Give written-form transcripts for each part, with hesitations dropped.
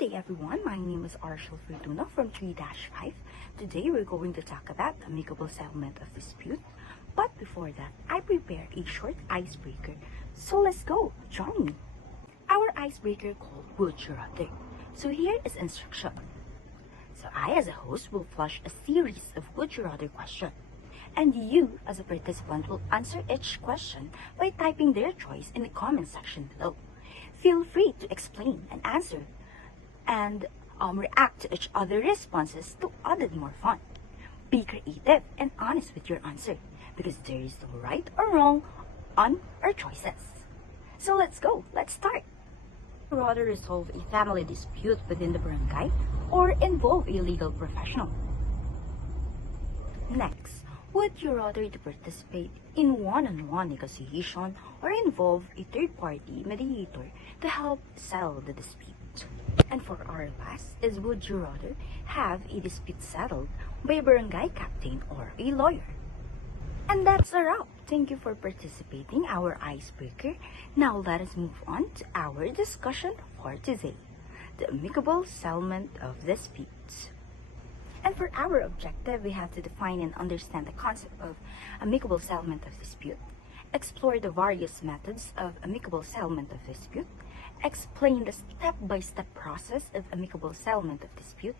day everyone, my name is Arshel Fortuna from 3-5. Today we're going to talk about amicable settlement of dispute. But before that, I prepared a short icebreaker. So let's go, join me. Our icebreaker called Would You Rather. So here is instruction. So I as a host will flash a series of Would You Rather questions. And you as a participant will answer each question by typing their choice in the comment section below. Feel free to explain and answer and react to each other's responses to add it more fun. Be creative and honest with your answer because there is no right or wrong on our choices. So let's go, let's start. Would you rather resolve a family dispute within the barangay or involve a legal professional? Next, would you rather to participate in one-on-one negotiation or involve a third-party mediator to help settle the dispute? And for our last is would you rather have a dispute settled by a barangay captain or a lawyer? And that's a wrap. Thank you for participating our icebreaker. Now let us move on to our discussion for today. The amicable settlement of disputes. And for our objective, we have to define and understand the concept of amicable settlement of dispute, explore the various methods of amicable settlement of dispute, explain the step-by-step process of amicable settlement of dispute.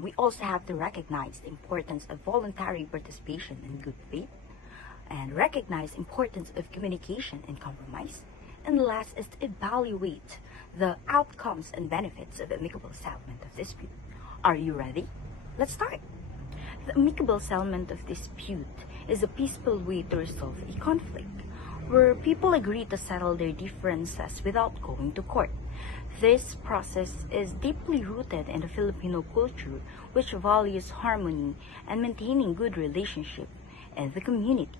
We also have to recognize the importance of voluntary participation and good faith, and recognize the importance of communication and compromise. And last is to evaluate the outcomes and benefits of amicable settlement of dispute. Are you ready? Let's start. The amicable settlement of dispute is a peaceful way to resolve a conflict, where people agree to settle their differences without going to court. This process is deeply rooted in the Filipino culture, which values harmony and maintaining good relationship in the community.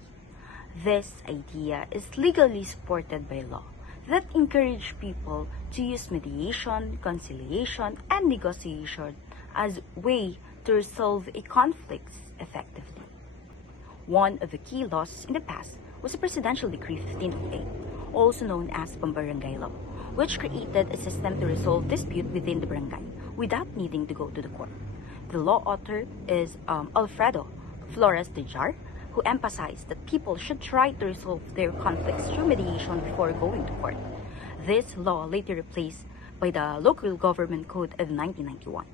This idea is legally supported by law that encourage people to use mediation, conciliation, and negotiation as a way to resolve a conflict effectively. One of the key laws in the past was the Presidential Decree 1508, also known as Pambarangay Law, which created a system to resolve dispute within the barangay without needing to go to the court. The law author is Alfredo Flores de Jar, who emphasized that people should try to resolve their conflicts through mediation before going to court. This law later replaced by the Local Government Code of 1991.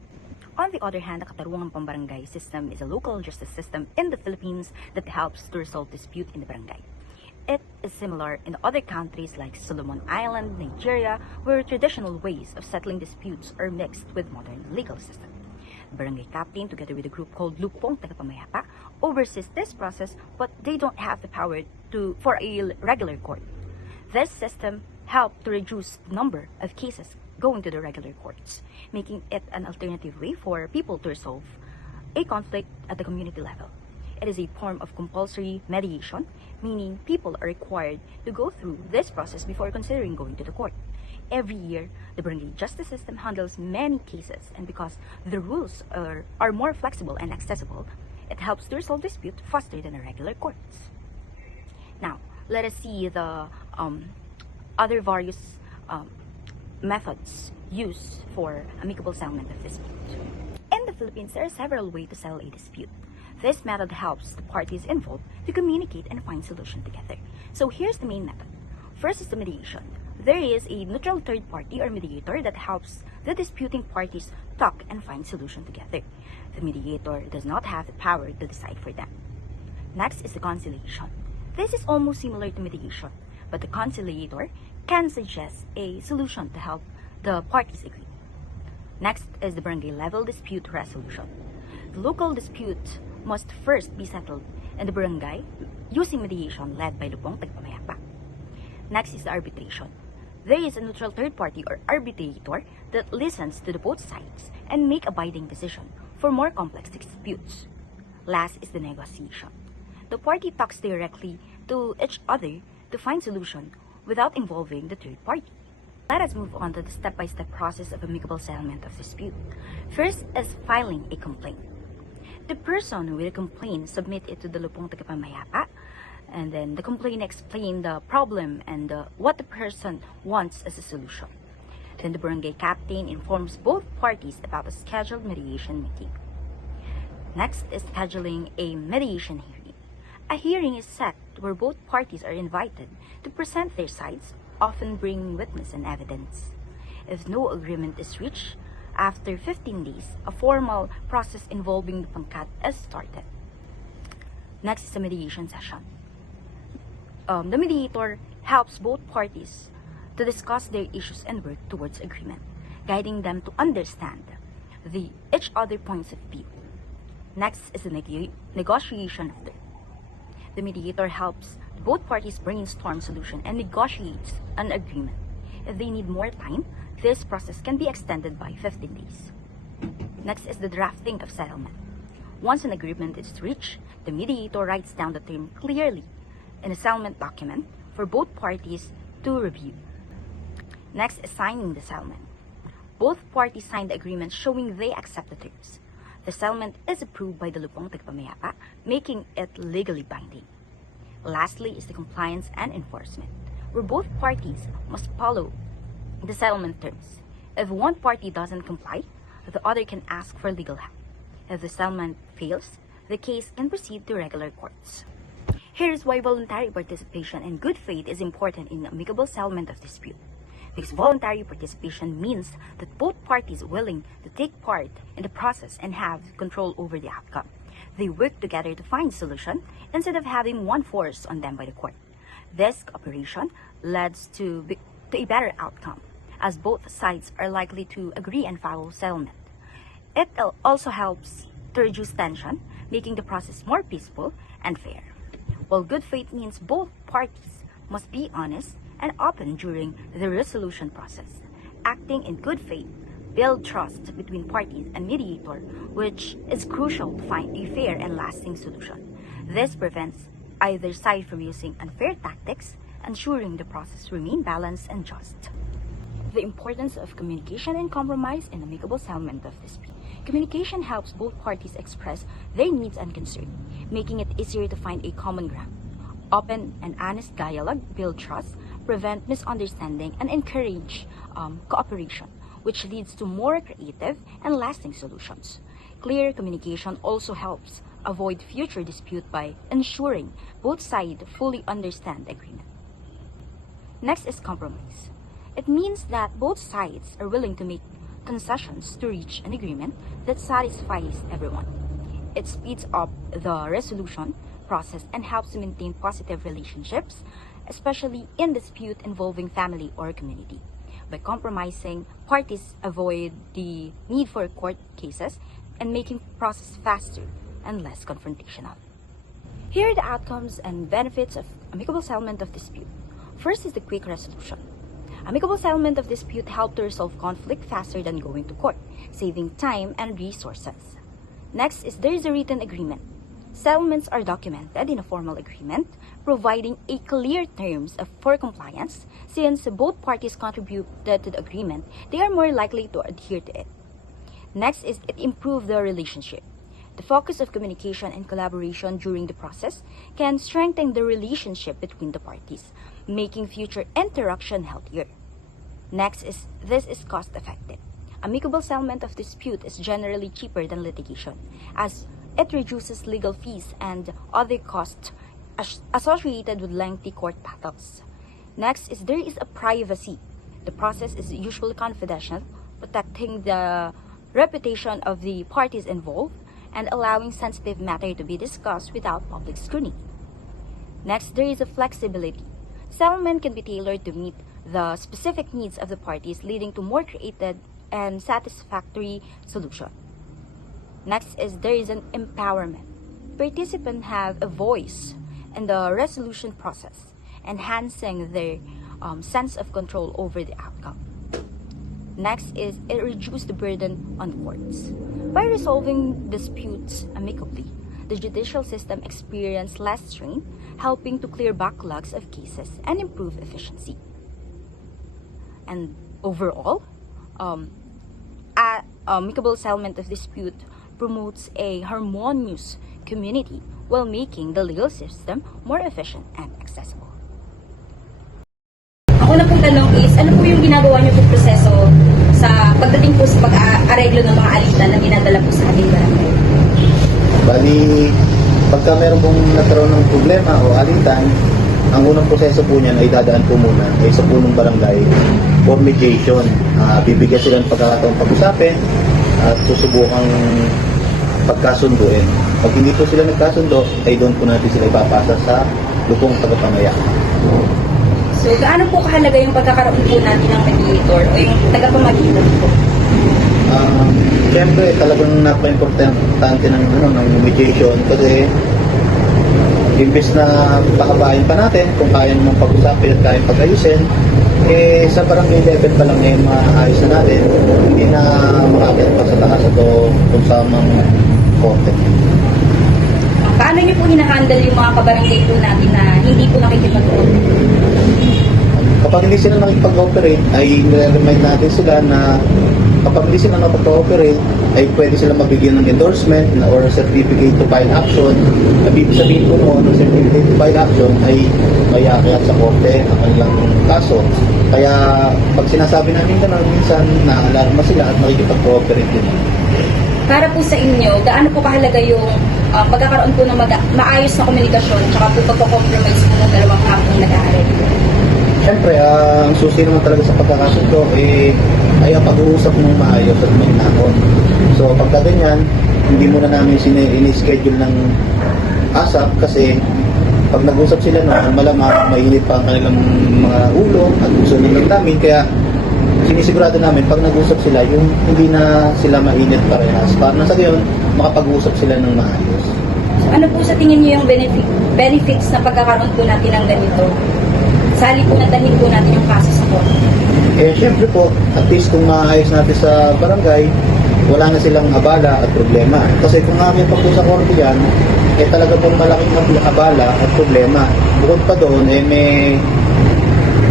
On the other hand, the Katarungang Pambarangay system is a local justice system in the Philippines that helps to resolve dispute in the barangay. It is similar in other countries like Solomon Island, Nigeria, where traditional ways of settling disputes are mixed with modern legal system. The barangay captain, together with a group called Lupong Tagapamayapa, oversees this process, but they don't have the power for a regular court. This system helped to reduce the number of cases going to the regular courts, making it an alternative way for people to resolve a conflict at the community level. It is a form of compulsory mediation, meaning people are required to go through this process before considering going to the court. Every year, the barangay justice system handles many cases, and because the rules are more flexible and accessible, it helps to resolve dispute faster than the regular courts. Now, let us see the other various methods used for amicable settlement of dispute. In the Philippines, there are several ways to settle a dispute. This method helps the parties involved to communicate and find solution together. So here's the main method. First is the mediation. There is a neutral third party or mediator that helps the disputing parties talk and find solution together. The mediator does not have the power to decide for them. Next is the conciliation. This is almost similar to mediation, but the conciliator can suggest a solution to help the parties agree. Next is the barangay level dispute resolution. The local dispute must first be settled in the barangay using mediation led by Lupong Tagapamayapa. Next is the arbitration. There is a neutral third party or arbitrator that listens to the both sides and make a binding decision for more complex disputes. Last is the negotiation. The party talks directly to each other to find solution without involving the third party. Let us move on to the step-by-step process of amicable settlement of dispute. First is filing a complaint. The person with a complaint submit it to the Lupong Tagapamayapa, and then the complaint explain the problem and what the person wants as a solution. Then the barangay captain informs both parties about a scheduled mediation meeting. Next is scheduling a mediation hearing. A hearing is set where both parties are invited to present their sides, often bringing witness and evidence. If no agreement is reached, after 15 days, a formal process involving the pangkat is started. Next is the mediation session. The mediator helps both parties to discuss their issues and work towards agreement, guiding them to understand each other's points of view. Next is the negotiation of the mediator helps both parties brainstorm solution and negotiates an agreement. If they need more time, this process can be extended by 15 days. Next is the drafting of settlement. Once an agreement is reached, the mediator writes down the term clearly in a settlement document for both parties to review. Next is signing the settlement. Both parties sign the agreement showing they accept the terms. The settlement is approved by the lupong tagapamayapa, making it legally binding. Lastly is the compliance and enforcement, where both parties must follow the settlement terms. If one party doesn't comply, the other can ask for legal help. If the settlement fails, the case can proceed to regular courts. Here is why voluntary participation and good faith is important in amicable settlement of dispute. Because voluntary participation means that both parties are willing to take part in the process and have control over the outcome. They work together to find solution instead of having one forced on them by the court. This cooperation leads to a better outcome, as both sides are likely to agree and follow settlement. It also helps to reduce tension, making the process more peaceful and fair. While good faith means both parties must be honest and open during the resolution process. Acting in good faith builds trust between parties and mediator, which is crucial to find a fair and lasting solution. This prevents either side from using unfair tactics, ensuring the process remain balanced and just. The importance of communication and compromise in amicable settlement of dispute. Communication helps both parties express their needs and concerns, making it easier to find a common ground. Open and honest dialogue build trust, prevent misunderstanding, and encourage cooperation, which leads to more creative and lasting solutions. Clear communication also helps avoid future dispute by ensuring both sides fully understand the agreement. Next is compromise. It means that both sides are willing to make concessions to reach an agreement that satisfies everyone. It speeds up the resolution process and helps to maintain positive relationships, especially in dispute involving family or community. By compromising, parties avoid the need for court cases and making process faster and less confrontational. Here are the outcomes and benefits of amicable settlement of dispute. First is the quick resolution. Amicable settlement of dispute help to resolve conflict faster than going to court, saving time and resources. Next is there is a written agreement. Settlements are documented in a formal agreement, providing a clear terms for compliance. Since both parties contributed to the agreement, they are more likely to adhere to it. Next is it improves the relationship. The focus of communication and collaboration during the process can strengthen the relationship between the parties, making future interaction healthier. Next is this is cost effective. Amicable settlement of dispute is generally cheaper than litigation, as it reduces legal fees and other costs associated with lengthy court battles. Next is there is a privacy. The process is usually confidential, protecting the reputation of the parties involved and allowing sensitive matter to be discussed without public scrutiny. Next, there is a flexibility. Settlement can be tailored to meet the specific needs of the parties, leading to more creative and satisfactory solution. Next is there is an empowerment. Participants have a voice in the resolution process, enhancing their sense of control over the outcome. Next is it reduces the burden on courts. By resolving disputes amicably, the judicial system experiences less strain, helping to clear backlogs of cases and improve efficiency. And overall, amicable settlement of dispute promotes a harmonious community while making the legal system more efficient and accessible. Ako na pong tanong is, ano po yung ginagawa niyo po proseso sa pagdating po sa pag-areglo ng mga alitan na dinadala po sa ating barangay? Bali, pagka meron pong nagkaroon ng problema o alitan, ang unang proseso po niyan ay dadaan po muna ay sa punong barangay for mediation. Bibigyan sila ng pagkakataong pag-usapin at susubukang pagkasunduin. Pag hindi po sila nagkasundo, ay doon po natin sila ipapasa sa lupong tagapamaya. So, gaano po kahalaga yung pagkakaroon po natin ng mediator o yung tagapamagitan po? Siyempre, talagang napaka-importante ng mediation kasi imbes na pahabain pa natin kung kaya namang pag-usapin at kaya pag-ayusin, sa barangay level pa lang maayos na natin, hindi na makakit pa sa taas ito kung sa mga korte. Paano niyo po hinahandle yung mga kabarangay po natin na hindi po nakikipag-cooperate? Kapag hindi sila nakikipag-cooperate, ay nire-remind natin sila na kapag hindi sila nakikipag-cooperate, ay pwede sila mabigyan ng endorsement or certificate to file action. Ibig sabihin po noon, ng certificate to file action ay may aakyat sa korte ang kanilang kaso. Kaya pag sinasabi namin ka minsan na-alarma sila at nakikipag-cooperate din. Para po sa inyo, gaano po kahalaga yung pagkakaroon po ng maayos na komunikasyon tsaka po pagko-compromise po ng dalawang kampong nag-aareglo? Siyempre, ang susi naman talaga sa pagkakasundo ay ang pag-uusap ng maayos at may nakon. So pagka ganyan, hindi muna namin ini-schedule ng ASAP kasi pag nag-usap sila noon, malamang mainit pa ang kanilang mga ulo at gusto nilang namin. Kaya sinisigurado namin pag nag-usap sila, yung hindi na sila mainit parehas. Para nasa gayon, makapag-usap sila ng maayos. So, ano po sa tingin niyo yung benefits na pagkakaroon po natin ng ganito? Sali po na dalhin po natin yung kaso sa korte. Syempre po, at least kung maayos natin sa barangay, wala na silang abala at problema. Kasi kung amin pa po sa korte yan, talaga pong malaking abala at problema. Bukod pa doon, may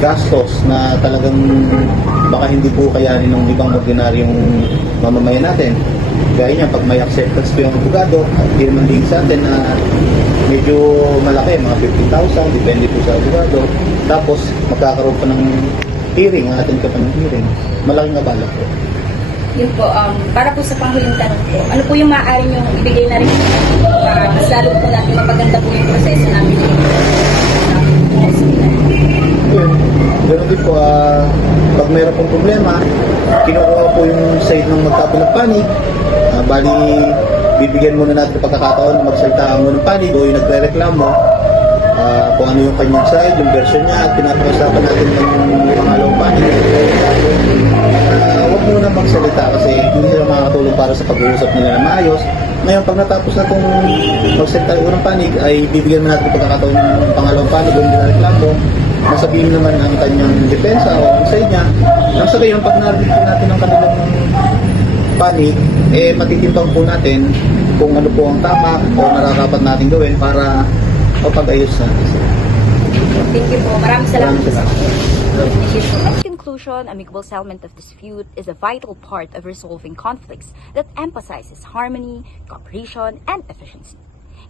gastos na talagang baka hindi po kayanin ng ibang ordinaryong mamamayan natin. Gaya niya, pag may acceptance po yung abogado, hindi naman din sa atin na medyo malaki, mga 50,000, depende po sa abogado. Tapos, magkakaroon pa ng hearing, atin ka pa ng hearing. Malaking abala po. Yun po, para po sa panghuling tanong po, ano po yung maaari nyo ibigay na rin para mas lalo po natin mapaganda po yung proseso namin? Yun, ganoon din po, pag mayroon pong problema, kinukuha po yung side ng magkapon ng panig. Bali, bibigyan muna natin pagkakataon na magsalita mo ng panig o yung nagre-reklamo, kung ano yung kanyang side, yung version niya, at pinapag-usapan natin ng pangalawang panig. Huwag muna magsalita kasi hindi sila makakatulong para sa pag-uusap nila na maayos. Ngayon, pag natapos na itong magsalita ng panig, ay bibigyan mo natin pagkakataon ng pangalawang panig o yung nagre-reklamo, masabihin naman ang kanyang depensa o ang side niya. Nang sa gayon, pag narinig natin ang kanilang panig, matitimbang po natin kung ano po ang tama o nararapat natin gawin para mapag-ayos natin. Thank you po. Maraming salamat. In conclusion, amicable settlement of dispute is a vital part of resolving conflicts that emphasizes harmony, cooperation, and efficiency.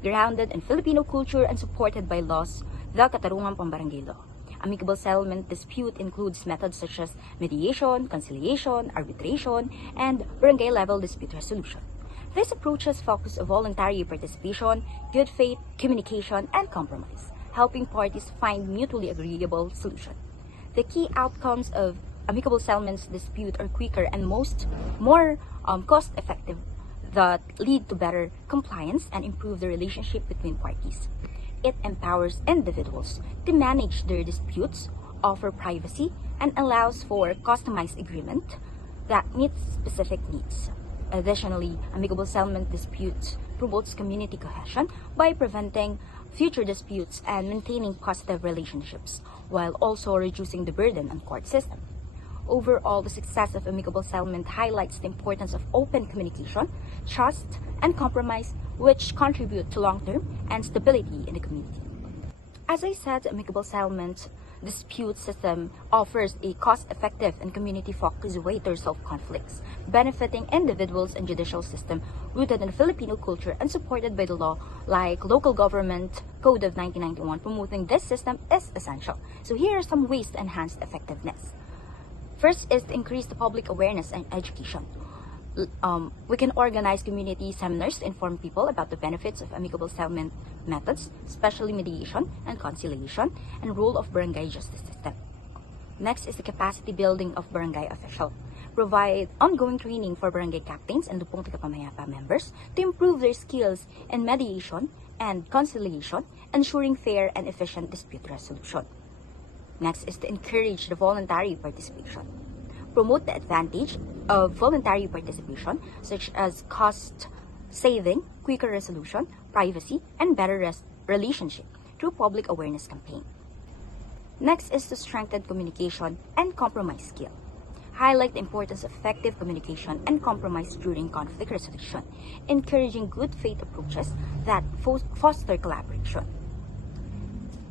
Grounded in Filipino culture and supported by laws, the Katarungan Pambarangay Law. Amicable settlement dispute includes methods such as mediation, conciliation, arbitration, and barangay-level dispute resolution. These approaches focus on voluntary participation, good faith, communication, and compromise, helping parties find mutually agreeable solutions. The key outcomes of amicable settlements dispute are quicker and more cost-effective that lead to better compliance and improve the relationship between parties. It empowers individuals to manage their disputes, offer privacy, and allows for customized agreement that meets specific needs. Additionally, amicable settlement disputes promotes community cohesion by preventing future disputes and maintaining positive relationships, while also reducing the burden on court system. Overall, the success of amicable settlement highlights the importance of open communication, trust, and compromise, which contribute to long-term and stability in the community. As I said, the amicable settlement dispute system offers a cost-effective and community-focused way to resolve conflicts, benefiting individuals and judicial system rooted in Filipino culture and supported by the law, like Local Government Code of 1991. Promoting this system is essential. So here are some ways to enhance effectiveness. First is to increase the public awareness and education. We can organize community seminars to inform people about the benefits of amicable settlement methods, especially mediation and conciliation, and role of barangay justice system. Next is the capacity building of barangay official. Provide ongoing training for barangay captains and Lupong Tagapamayapa members to improve their skills in mediation and conciliation, ensuring fair and efficient dispute resolution. Next is to encourage the voluntary participation. Promote the advantage of voluntary participation, such as cost saving, quicker resolution, privacy, and better relationship through public awareness campaign. Next is to strengthen communication and compromise skill. Highlight the importance of effective communication and compromise during conflict resolution, encouraging good faith approaches that foster collaboration.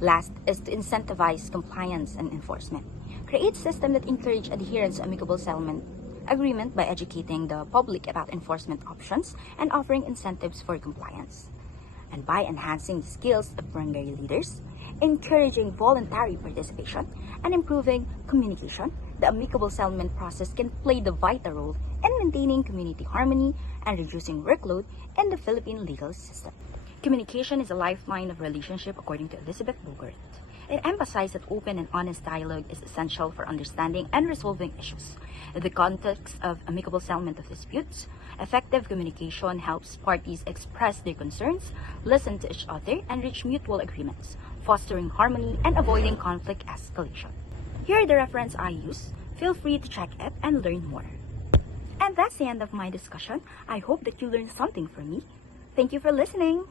Last is to incentivize compliance and enforcement. Create systems that encourage adherence to amicable settlement agreement by educating the public about enforcement options and offering incentives for compliance. And by enhancing the skills of barangay leaders, encouraging voluntary participation, and improving communication, the amicable settlement process can play the vital role in maintaining community harmony and reducing workload in the Philippine legal system. Communication is a lifeline of relationship, according to Elizabeth Bogart. It emphasized that open and honest dialogue is essential for understanding and resolving issues. In the context of amicable settlement of disputes, effective communication helps parties express their concerns, listen to each other, and reach mutual agreements, fostering harmony and avoiding conflict escalation. Here are the reference I use. Feel free to check it and learn more. And that's the end of my discussion. I hope that you learned something from me. Thank you for listening.